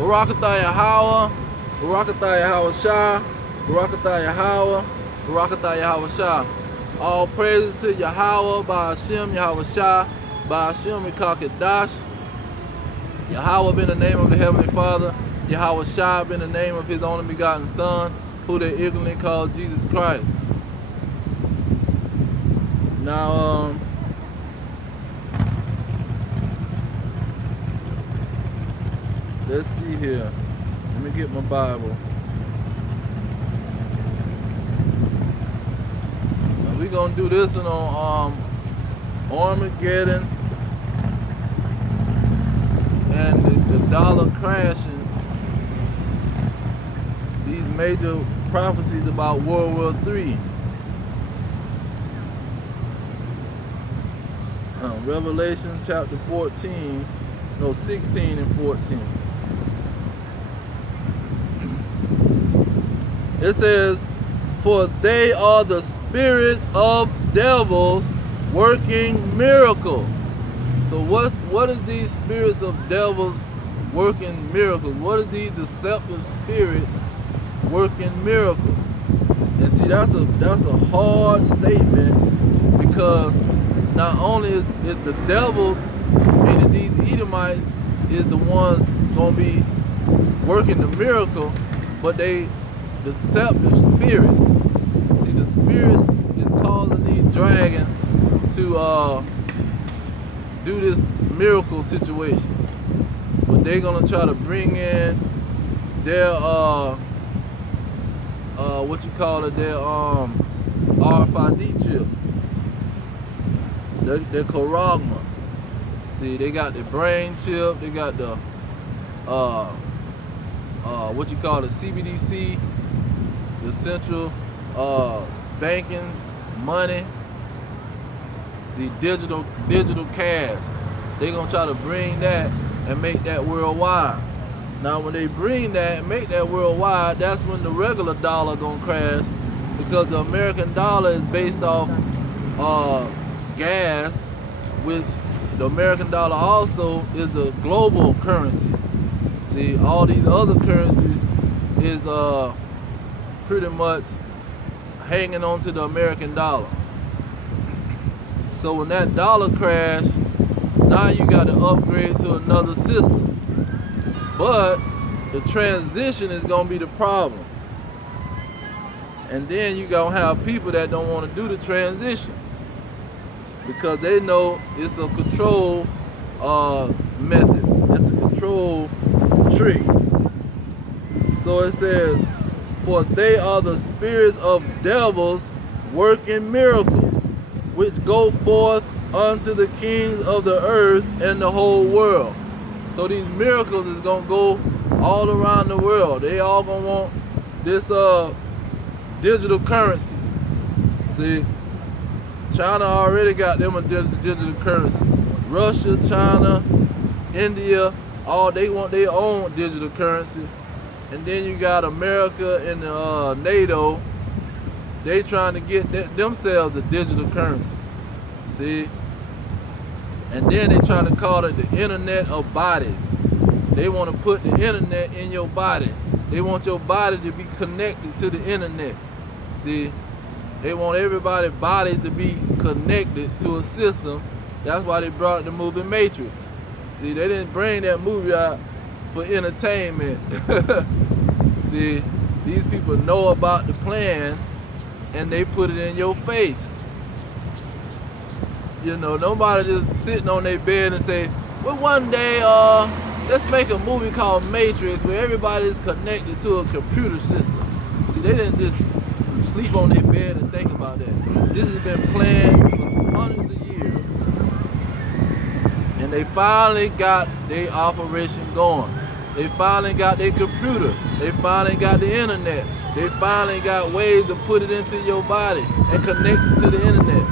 Barakatah Yahweh, Barakatah Yahweh Shah, Barakatah Yahweh, Barakatah Yahweh Shah. All praises to Yahweh, Ba'ashem, Yahweh Shah, Ba'ashem, Mikakadash. Yahweh been the name of the Heavenly Father. Yahweh Shah been the name of His only begotten Son, who they ignorantly call Jesus Christ. Now, let's see here. Let me get my Bible. Now we're gonna do this one on Armageddon and the dollar crashing. These major prophecies about World War III. Revelation chapter 14, no 16 and 14. It says, for they are the spirits of devils working miracles. So what is these spirits of devils working miracles? What are these deceptive spirits working miracles? And see, that's a hard statement, because not only is the devils, meaning these Edomites, is the ones gonna be working the miracle, but they deceptive spirits. See, the spirits is causing these dragons to do this miracle situation. But they're gonna try to bring in their what you call it, their RFID chip. Their Charagma. See, they got the brain chip, they got the what you call it, CBDC, the central banking money. See, digital cash. They're gonna try to bring that and make that worldwide. Now when they bring that and make that worldwide, that's when the regular dollar gonna crash, because the American dollar is based off gas, which the American dollar also is a global currency. See, all these other currencies is pretty much hanging on to the American dollar. So when that dollar crash, now you got to upgrade to another system. But the transition is gonna be the problem. And then you gonna have people that don't want to do the transition, because they know it's a control method. It's a control trick. So it says, for they are the spirits of devils working miracles, which go forth unto the kings of the earth and the whole world. So these miracles is gonna go all around the world. They all gonna want this digital currency. See, China already got them a digital currency. Russia, China, India, all they want their own digital currency. And then you got America and NATO. They trying to get themselves a digital currency. See? And then they trying to call it the internet of bodies. They want to put the internet in your body. They want your body to be connected to the internet. See? They want everybody's body to be connected to a system. That's why they brought the movie Matrix. See, they didn't bring that movie out for entertainment. See, these people know about the plan and they put it in your face. You know, nobody just sitting on their bed and say, well, one day, let's make a movie called Matrix where everybody is connected to a computer system. See, they didn't just sleep on their bed and think about that. This has been planned for hundreds of years. And they finally got their operation going. They finally got their computer. They finally got the internet. They finally got ways to put it into your body and connect it to the internet.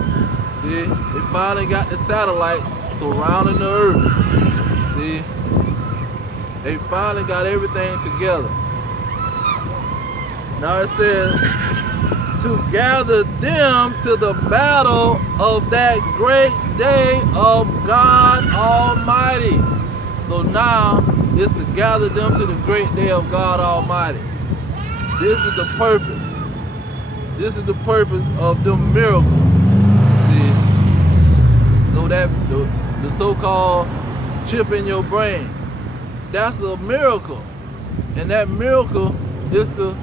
See, they finally got the satellites surrounding the earth. See, they finally got everything together. Now it says, to gather them to the battle of that great day of God Almighty. So now is to gather them to the great day of God Almighty. This is the purpose. This is the purpose of the miracle. See? So that the so-called chip in your brain, that's a miracle. And that miracle is to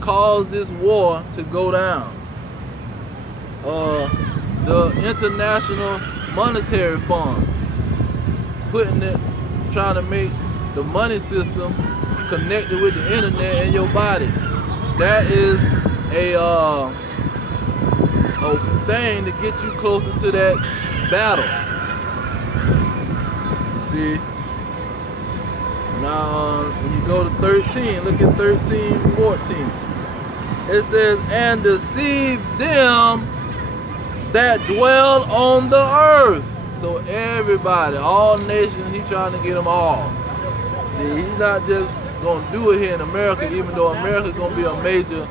cause this war to go down. The International Monetary Fund trying to make the money system connected with the internet in your body. That is a thing to get you closer to that battle. You see? Now, when you go to 13, look at 13, 14. It says, and deceive them that dwell on the earth. So everybody, all nations, he's trying to get them all. See, he's not just going to do it here in America, even though America is going to be a major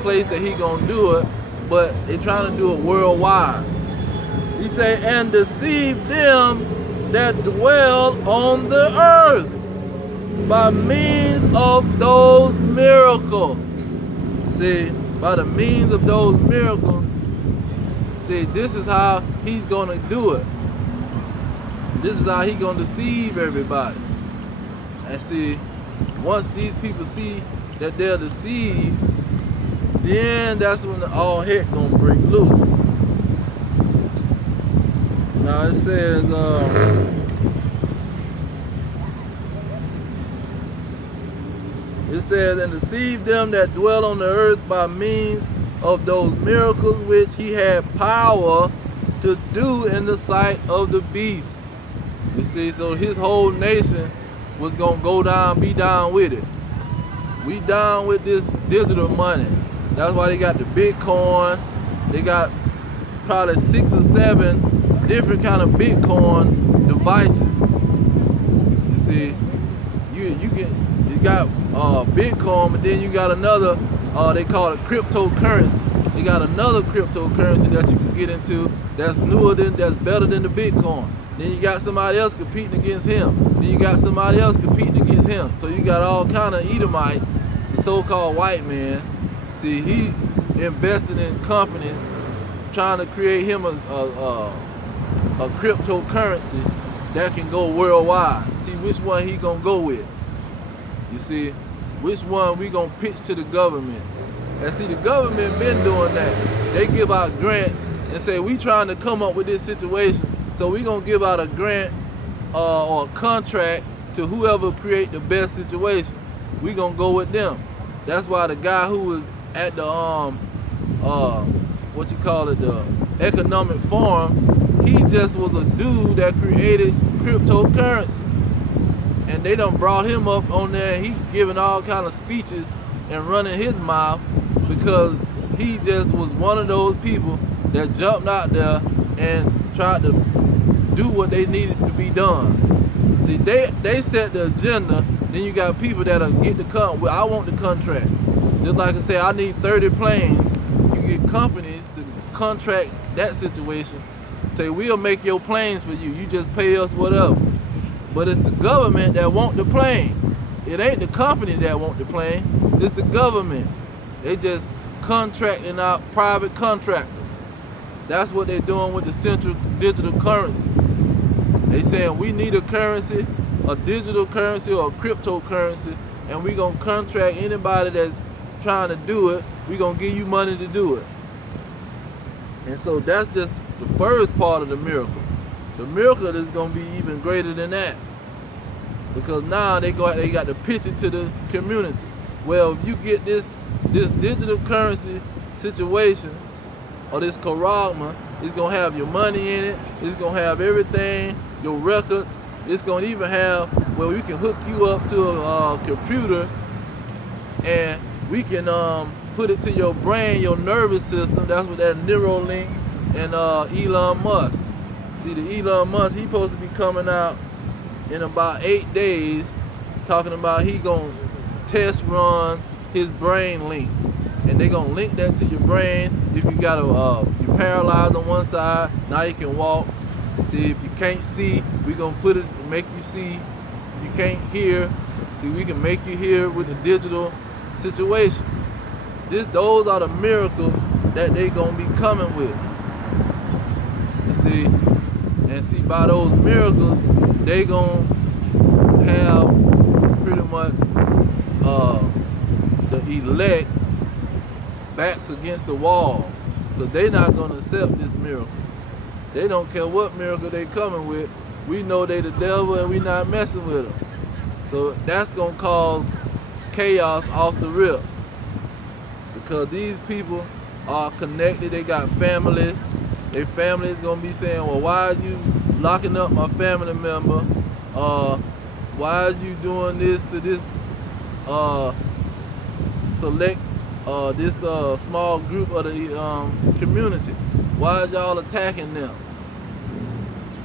place that he's going to do it, but they're trying to do it worldwide. He say, and deceive them that dwell on the earth by means of those miracles. See, by the means of those miracles, see, this is how he's going to do it. This is how he's going to deceive everybody. And see, once these people see that they're deceived, then that's when all heck going to break loose. Now it says, and deceive them that dwell on the earth by means of those miracles which he had power to do in the sight of the beast. You see, so his whole nation was going to go down, be down with it. We down with this digital money. That's why they got the Bitcoin. They got probably 6 or 7 different kind of Bitcoin devices. You see, you got Bitcoin, but then you got another, they call it cryptocurrency. They got another cryptocurrency that you can get into that's that's better than the Bitcoin. Then you got somebody else competing against him. Then you got somebody else competing against him. So you got all kind of Edomites, the so-called white man. See, he invested in companies trying to create him a cryptocurrency that can go worldwide. See which one he gonna go with. You see, which one we gonna pitch to the government. And see, the government been doing that. They give out grants and say, we trying to come up with this situation, so we gonna give out a grant or a contract to whoever create the best situation. We gonna go with them. That's why the guy who was at the the economic forum, he just was a dude that created cryptocurrency. And they done brought him up on there, and he giving all kind of speeches and running his mouth because he just was one of those people that jumped out there and tried to do what they needed to be done. See, they set the agenda, then you got people that'll get the contract. Well, I want the contract. Just like I say, I need 30 planes. You get companies to contract that situation. Say, we'll make your planes for you. You just pay us whatever. But it's the government that want the plane. It ain't the company that want the plane. It's the government. They just contracting out private contractors. That's what they're doing with the central digital currency. They saying we need a currency, a digital currency or a cryptocurrency, and we gonna contract anybody that's trying to do it. We gonna give you money to do it. And so that's just the first part of the miracle. The miracle is gonna be even greater than that, because now they got to pitch it to the community. Well, if you get this digital currency situation or this charagma, it's gonna have your money in it. It's gonna have everything, your records. It's gonna even have, well, we can hook you up to a computer, and we can put it to your brain, your nervous system. That's what that Neuralink and Elon Musk. See, the Elon Musk, he supposed to be coming out in about 8 days, talking about he gonna test run his brain link, and they gonna link that to your brain. If you got you're paralyzed on one side, now you can walk. See, if you can't see, we gonna put it to make you see. you can't hear. See, we can make you hear with the digital situation. Those are the miracles that they gonna be coming with. You see, and see by those miracles, they gonna have pretty much the elect backs against the wall, because they not gonna accept this miracle. They don't care what miracle they coming with. We know they the devil and we not messing with them. So that's gonna cause chaos off the rip, because these people are connected. They got families. Their family is gonna be saying, well, why are you locking up my family member? Why are you doing this to this select this small group of the community? Why is y'all attacking them?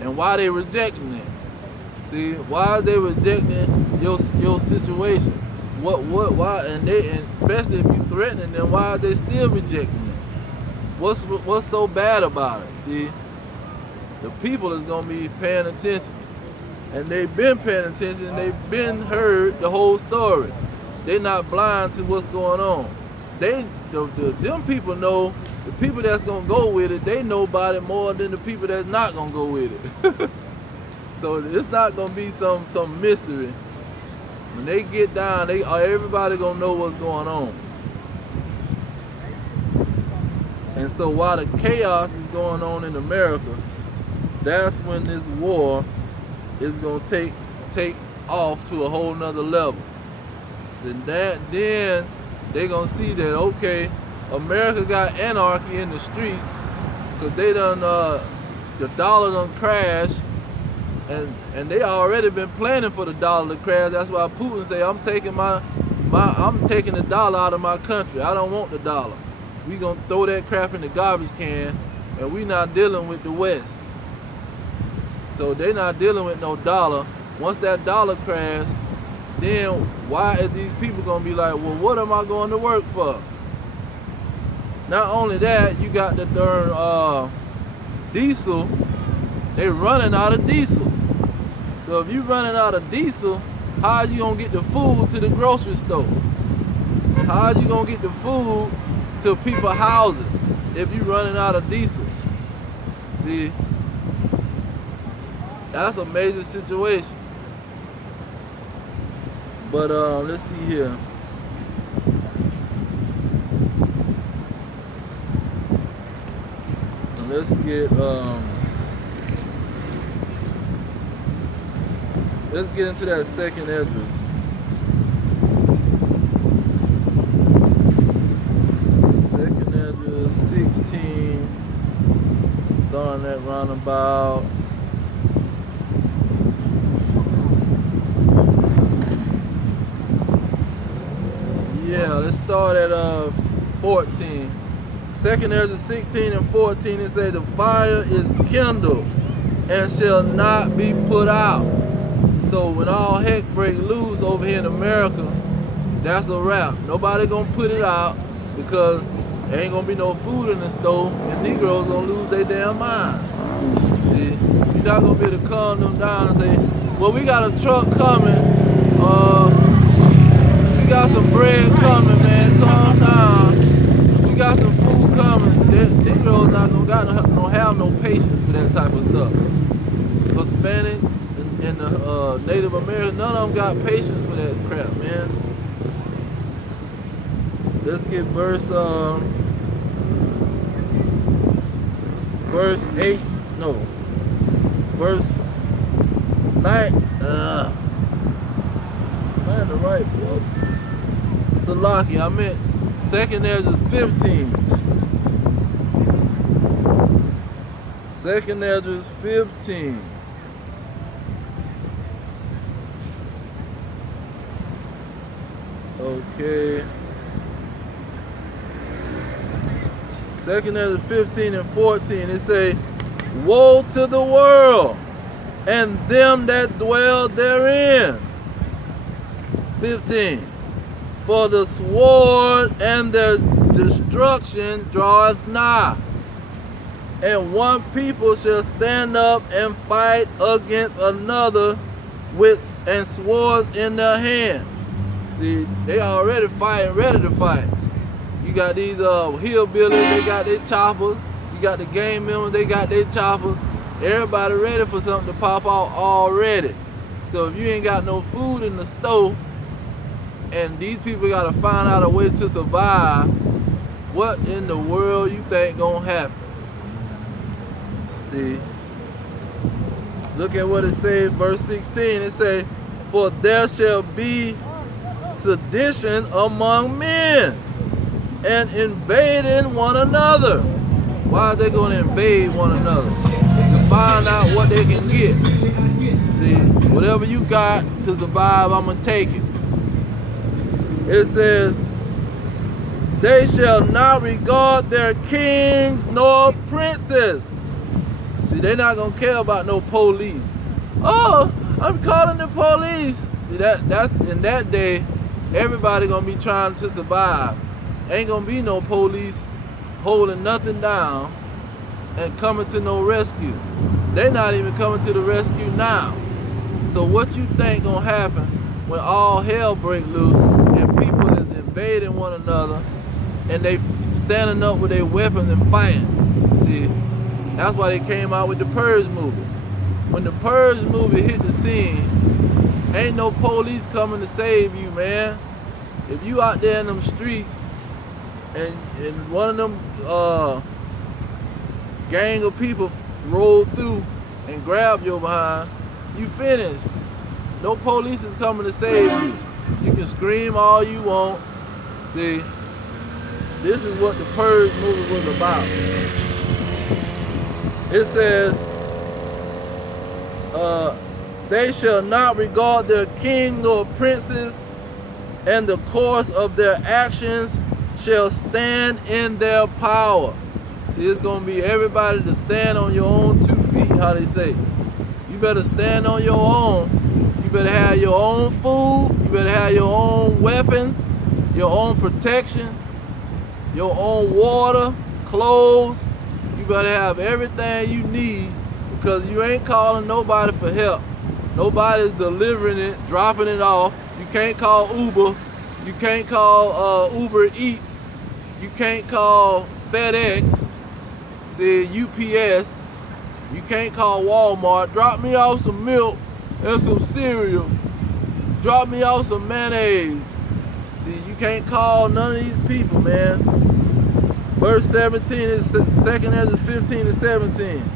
And why they rejecting them? See, why are they rejecting your situation? Why? And especially if you threatening them, why are they still rejecting them? What's so bad about it? See, the people is gonna be paying attention, and they've been paying attention. They've been heard the whole story. They're not blind to what's going on. Them people know. The people that's gonna go with it, they know about it more than the people that's not gonna go with it. So it's not gonna be some mystery. When they get down, everybody gonna know what's going on. And so while the chaos is going on in America, that's when this war is gonna take off to a whole nother level. So then they gonna see that, okay, America got anarchy in the streets because they done the dollar done crashed, and they already been planning for the dollar to crash. That's why Putin say, I'm taking the dollar out of my country. I don't want the dollar. We gonna throw that crap in the garbage can, and we not dealing with the West. So they not dealing with no dollar. Once that dollar crash, then why are these people gonna be like, well, what am I going to work for? Not only that, you got the darn diesel. They running out of diesel. So if you running out of diesel, how are you gonna get the food to the grocery store? How are you gonna get the food to people's houses if you running out of diesel? See, that's a major situation. But let's see here. Let's get into that second Esdras. Second Esdras 16, starting at roundabout. Yeah, let's start at 14. Second Esdras 16 and 14, it says, the fire is kindled and shall not be put out. So when all heck break loose over here in America, that's a wrap. Nobody gonna put it out because there ain't gonna be no food in the store, and Negroes gonna lose their damn mind. See, you're not gonna be able to calm them down and say, well, we got a truck coming, we got some bread coming, man, calm down. We got some food coming. See, Negroes not gonna have no patience for that type of stuff. Hispanics and the Native Americans, none of them got patience for that crap, man. Let's get verse 8, no, verse 9, man, the right book. Salaki, I meant second Esdras 15. Second Esdras 15. Okay. Second Esdras 15 and 14, it say, woe to the world and them that dwell therein. 15. For the sword and their destruction draweth nigh, and one people shall stand up and fight against another and swords in their hand. See, they already fighting, ready to fight. You got these hillbillies, they got their choppers. You got the gang members, they got their choppers. Everybody ready for something to pop out already. So if you ain't got no food in the store, and these people gotta find out a way to survive, what in the world you think gonna happen? See, look at what it says, verse 16. It says, for there shall be sedition among men, and invading one another. Why are they going to invade one another? To find out what they can get. See, whatever you got to survive, I'm going to take it. It says, they shall not regard their kings nor princes. See, they're not going to care about no police. Oh, I'm calling the police. See, that's in that day, everybody going to be trying to survive. Ain't going to be no police holding nothing down and coming to no rescue. They're not even coming to the rescue now. So what you think going to happen when all hell break loose and people is invading one another and they standing up with their weapons and fighting? See, that's why they came out with the Purge movie. When the Purge movie hit the scene, ain't no police coming to save you, man. If you out there in them streets and one of them gang of people roll through and grab your behind, you finished. No police is coming to save you. You can scream all you want. See, this is what the Purge movie was about. It says, they shall not regard their king nor princes, and the course of their actions shall stand in their power. See, it's going to be everybody to stand on your own 2 feet, how they say. You better stand on your own. You better have your own food. You better have your own weapons, your own protection, your own water, clothes. You better have everything you need, because you ain't calling nobody for help. Nobody's delivering it, dropping it off. You can't call Uber. You can't call Uber Eats. You can't call FedEx. See, UPS. You can't call Walmart. Drop me off some milk and some cereal. Drop me off some mayonnaise. See, you can't call none of these people, man. Verse 17 is 2 Ezra 15 and 17.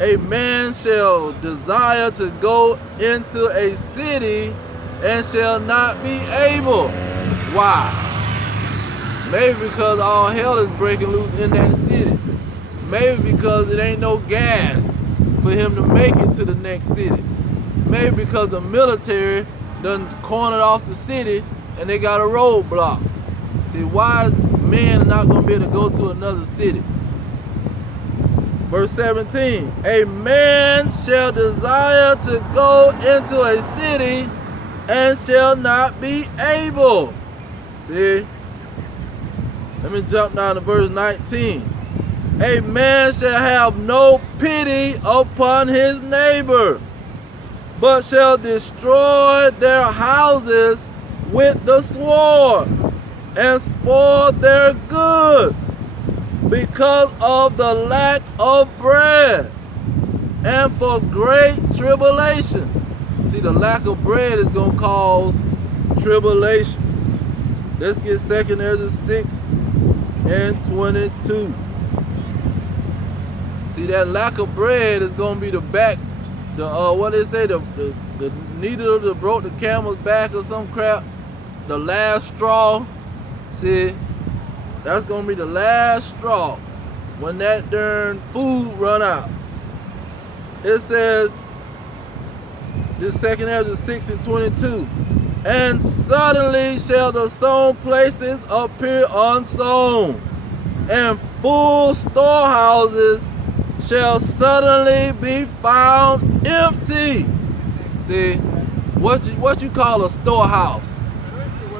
A man shall desire to go into a city and shall not be able. Why? Maybe because all hell is breaking loose in that city. Maybe because it ain't no gas for him to make it to the next city. Maybe because the military done cornered off the city and they got a roadblock. See, why men are not going to be able to go to another city? Verse 17, a man shall desire to go into a city and shall not be able. See? Let me jump down to verse 19. A man shall have no pity upon his neighbor, but shall destroy their houses with the sword and spoil their goods, because of the lack of bread and for great tribulation. See, the lack of bread is going to cause tribulation. Let's get 2 Ezra 6 and 22. See, that lack of bread is going to be the back, what they say, the needle that broke the camel's back or some crap, the last straw. See, that's going to be the last straw when that darn food run out. It says, this 2 Ezra 6 and 22, and suddenly shall the sown places appear unsown, and full storehouses shall suddenly be found empty. See, what you call a storehouse?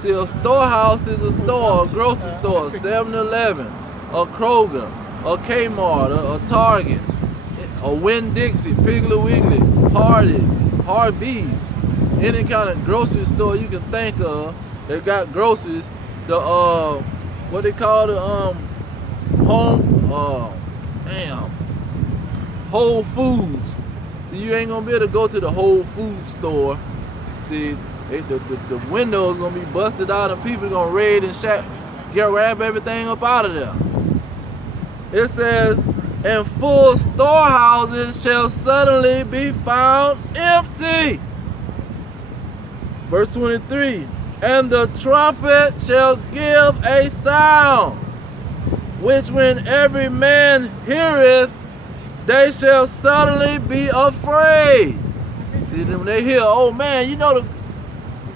See, a storehouse is a store, a grocery store, 7-Eleven, a Kroger, a Kmart, a Target, a Winn-Dixie, Piggly Wiggly, Hardee's, Harvey's. any kind of grocery store you can think of, they got groceries. The what they call the home damn Whole Foods. See, you ain't gonna be able to go to the Whole Food store. See, the windows gonna be busted out and people gonna raid and grab everything up out of there. It says, and full storehouses shall suddenly be found empty. Verse 23, and the trumpet shall give a sound, which when every man heareth, they shall suddenly be afraid. See, when they hear, oh man, you know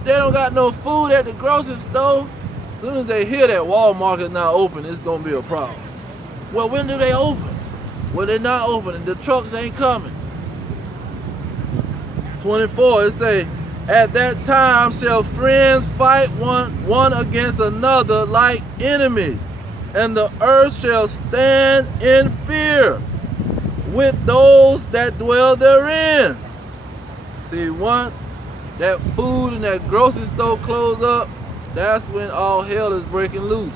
they don't got no food at the grocery store. As soon as they hear that Walmart is not open, it's gonna be a problem. Well, when do they open? Well, they're not opening. The trucks ain't coming. 24, it say, at that time shall friends fight one against another like enemies, and the earth shall stand in fear with those that dwell therein. See, once that food and that grocery store close up, that's when all hell is breaking loose.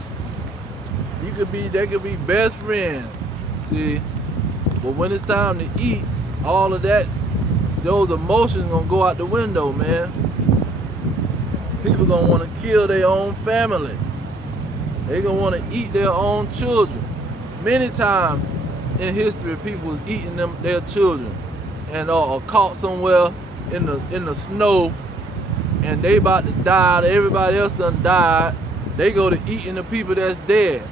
They could be best friends. See, but when it's time to eat, all of that, those emotions gonna go out the window, man. People gonna want to kill their own family. They gonna want to eat their own children. Many times in history, people was eating their children, and are caught somewhere in the snow, and they about to die. Everybody else done died. They go to eating the people that's dead.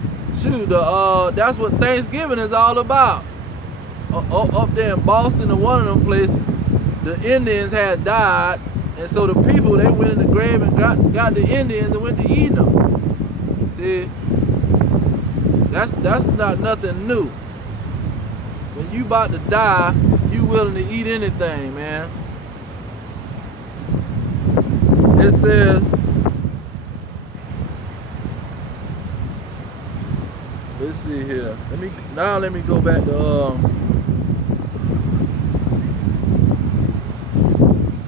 Shoot, that's what Thanksgiving is all about. Up there in Boston, or one of them places, the Indians had died, and so the people, they went in the grave and got the Indians and went to eat them. See, that's not nothing new. When you about to die, you willing to eat anything, man. It says, let's see here. Let me go back to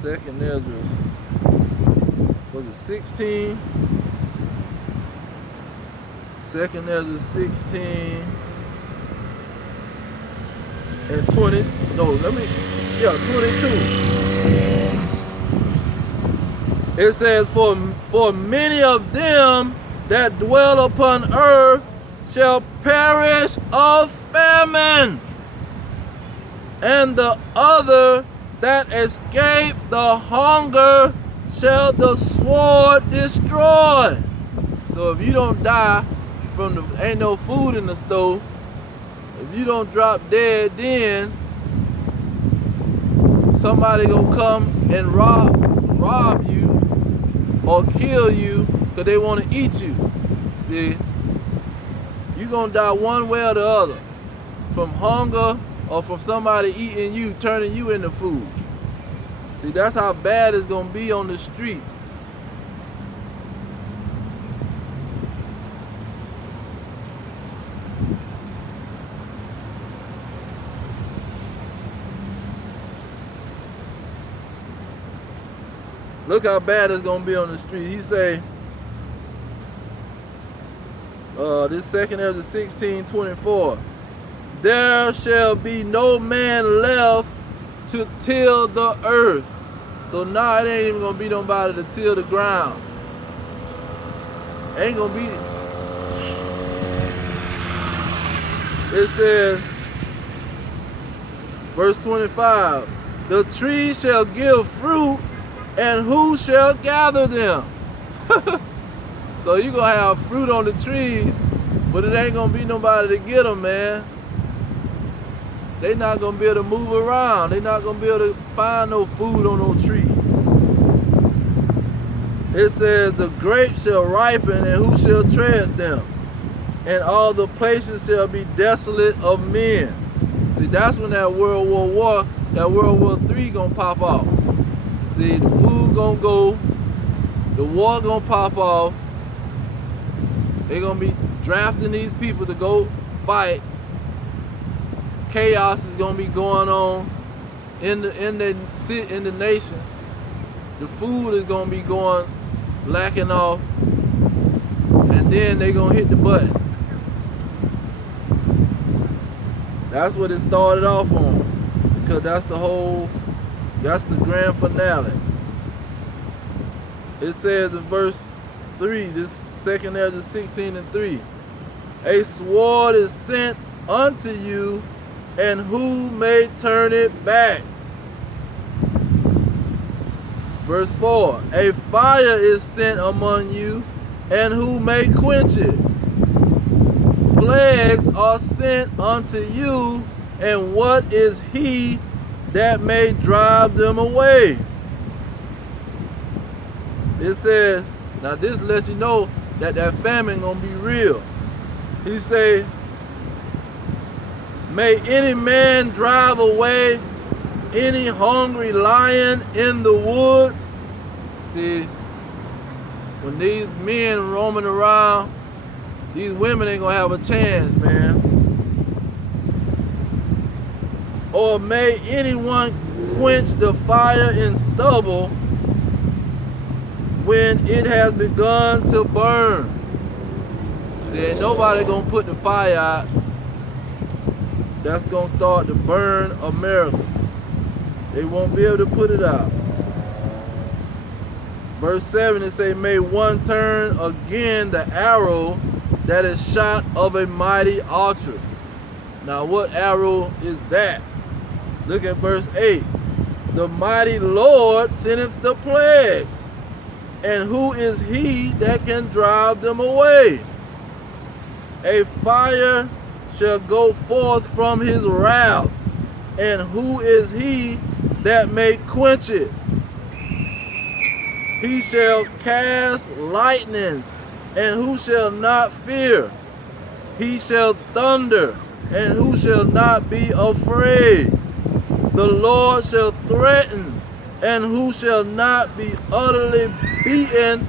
Second Ezra. Was it 16? Second Ezra 16 and 20. No, 22. It says, for many of them that dwell upon earth shall perish of famine, and the other that escape the hunger shall the sword destroy. So if you don't die from ain't no food in the stove, if you don't drop dead, then somebody gonna come and rob you or kill you because they want to eat you. See, you gonna die one way or the other, from hunger or from somebody eating you, turning you into food. See, that's how bad it's gonna be on the streets. Look how bad it's gonna be on the street. He say, this Second Ezra 16:24, there shall be no man left to till the earth. So now it ain't even gonna be nobody to till the ground. Ain't gonna be. It says, verse 25, the tree shall give fruit, and who shall gather them? So you gonna have fruit on the tree, but it ain't gonna be nobody to get them, man. They not gonna be able to move around. They not gonna be able to find no food on no tree. It says, the grapes shall ripen, and who shall tread them? And all the places shall be desolate of men. See, that's when that World War III gonna pop off. See, the food gonna go, the war gonna pop off. They gonna be drafting these people to go fight. Chaos is gonna be going on in the nation. the food is gonna be going lacking off, and then they're gonna hit the button. That's what it started off on, because that's the grand finale. It says in verse 3, this 2 Ezra 16:3, a sword is sent unto you, and who may turn it back? Verse 4, a fire is sent among you, and who may quench it? Plagues are sent unto you, and what is he that may drive them away? It says, now this lets you know that famine gonna be real. He say, may any man drive away any hungry lion in the woods. See, when these men roaming around, these women ain't gonna have a chance, man. Or may anyone quench the fire in stubble when it has begun to burn. See, ain't nobody gonna put the fire out that's gonna start to burn America. They won't be able to put it out. Verse 7, it say, may one turn again the arrow that is shot of a mighty archer. Now what arrow is that? Look at verse 8. The mighty Lord sendeth the plagues, and who is he that can drive them away? A fire shall go forth from his wrath, and who is he that may quench it? He shall cast lightnings, and who shall not fear? He shall thunder, and who shall not be afraid? The Lord shall threaten, and who shall not be utterly beaten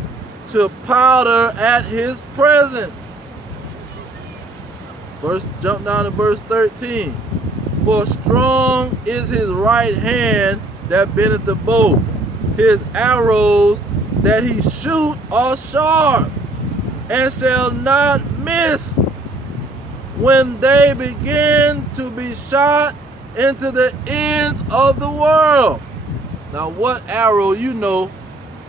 to powder at his presence? Jump down to verse 13. For strong is his right hand that bendeth the bow. His arrows that he shoot are sharp, and shall not miss. When they begin to be shot into the ends of the world. Now what arrow you know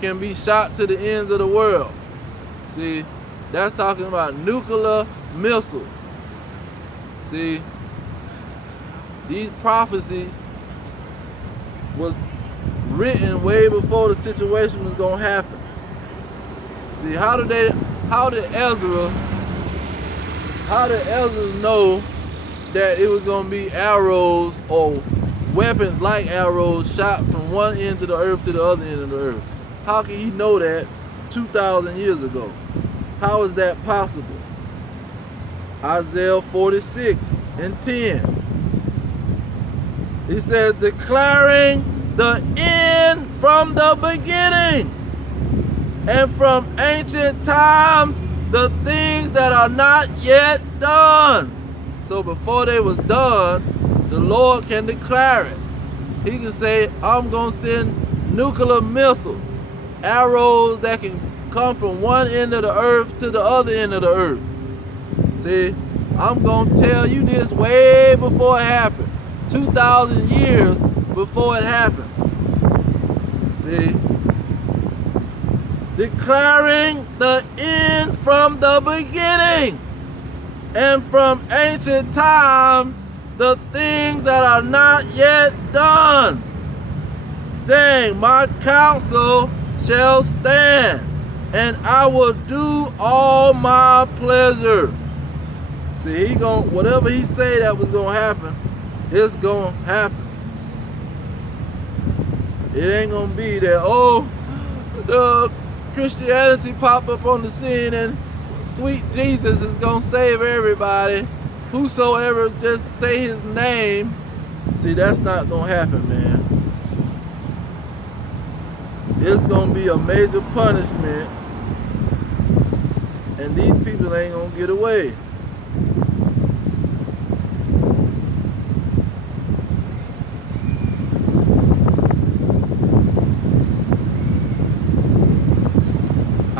can be shot to the ends of the world? See, that's talking about nuclear missiles. See, these prophecies was written way before the situation was gonna happen. See, how did Ezra know that it was gonna be arrows or weapons like arrows shot from one end of the earth to the other end of the earth? How can he know that 2,000 years ago? How is that possible? Isaiah 46:10. He says, declaring the end from the beginning, and from ancient times the things that are not yet done. So before they was done, the Lord can declare it. He can say, I'm going to send nuclear missiles, arrows that can come from one end of the earth to the other end of the earth. See, I'm going to tell you this way before it happened. 2,000 years before it happened. See? Declaring the end from the beginning, and from ancient times the things that are not yet done, saying, my counsel shall stand, and I will do all my pleasure. See, he gon' whatever he say that was gonna happen, it's gonna happen. It ain't gonna be that, oh, the Christianity pop up on the scene and sweet Jesus is gonna save everybody. Whosoever just say his name. See, that's not gonna happen, man. It's gonna be a major punishment, and these people ain't gonna get away.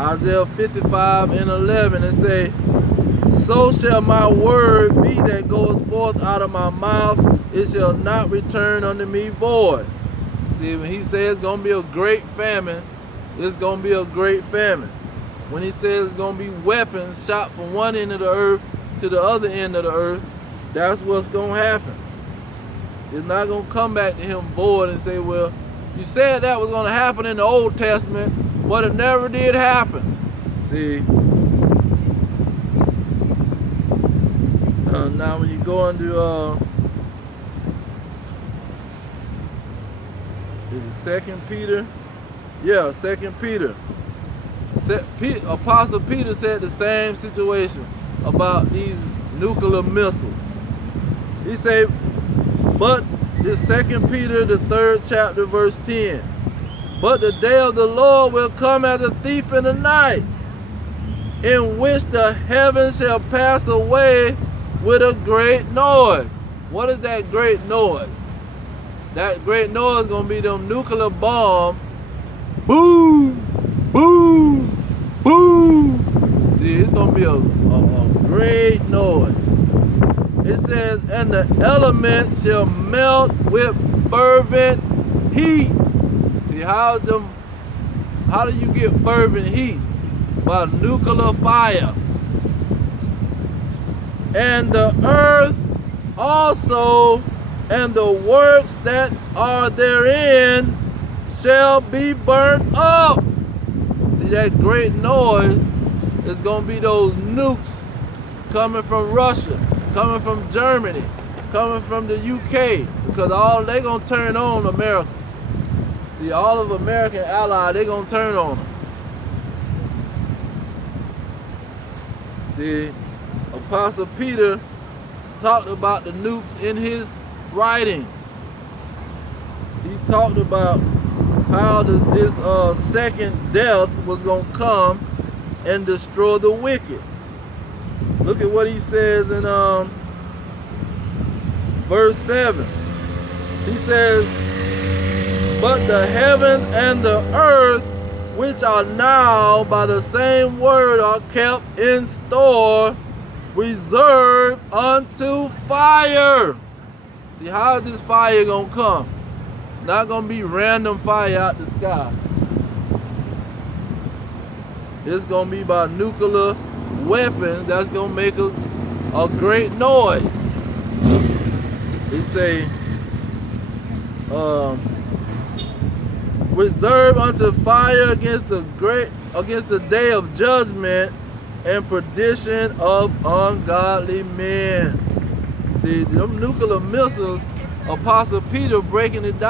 Isaiah 55:11, it say, so shall my word be that goes forth out of my mouth, it shall not return unto me void. See, when he says it's going to be a great famine, it's going to be a great famine. When he says it's going to be weapons shot from one end of the earth to the other end of the earth, that's what's going to happen. It's not going to come back to him void and say, well, you said that was going to happen in the Old Testament, but it never did happen. See, now when you go into is it 2 Peter? Yeah, 2 Peter. Apostle Peter said the same situation about these nuclear missiles. He said, but this 2 Peter, the 3rd chapter, verse 10. But the day of the Lord will come as a thief in the night, in which the heavens shall pass away with a great noise. What is that great noise? That great noise is going to be them nuclear bombs. Boom, boom, boom. See, it's going to be a great noise. It says, and the elements shall melt with fervent heat. See, how do you get fervent heat? By nuclear fire. And the earth also and the works that are therein shall be burnt up. See, that great noise is going to be those nukes coming from Russia, coming from Germany, coming from the UK, because all they going to turn on America. See, all of American allies, they going to turn on them. See, Apostle Peter talked about the nukes in his writings. He talked about how this second death was going to come and destroy the wicked. Look at what he says in verse 7. He says, but the heavens and the earth, which are now by the same word, are kept in store, reserved unto fire. See, how is this fire gonna come? Not gonna be random fire out the sky. It's gonna be by nuclear weapons that's gonna make a great noise. They say, reserved unto fire against the day of judgment and perdition of ungodly men. See, them nuclear missiles, Apostle Peter breaking it down.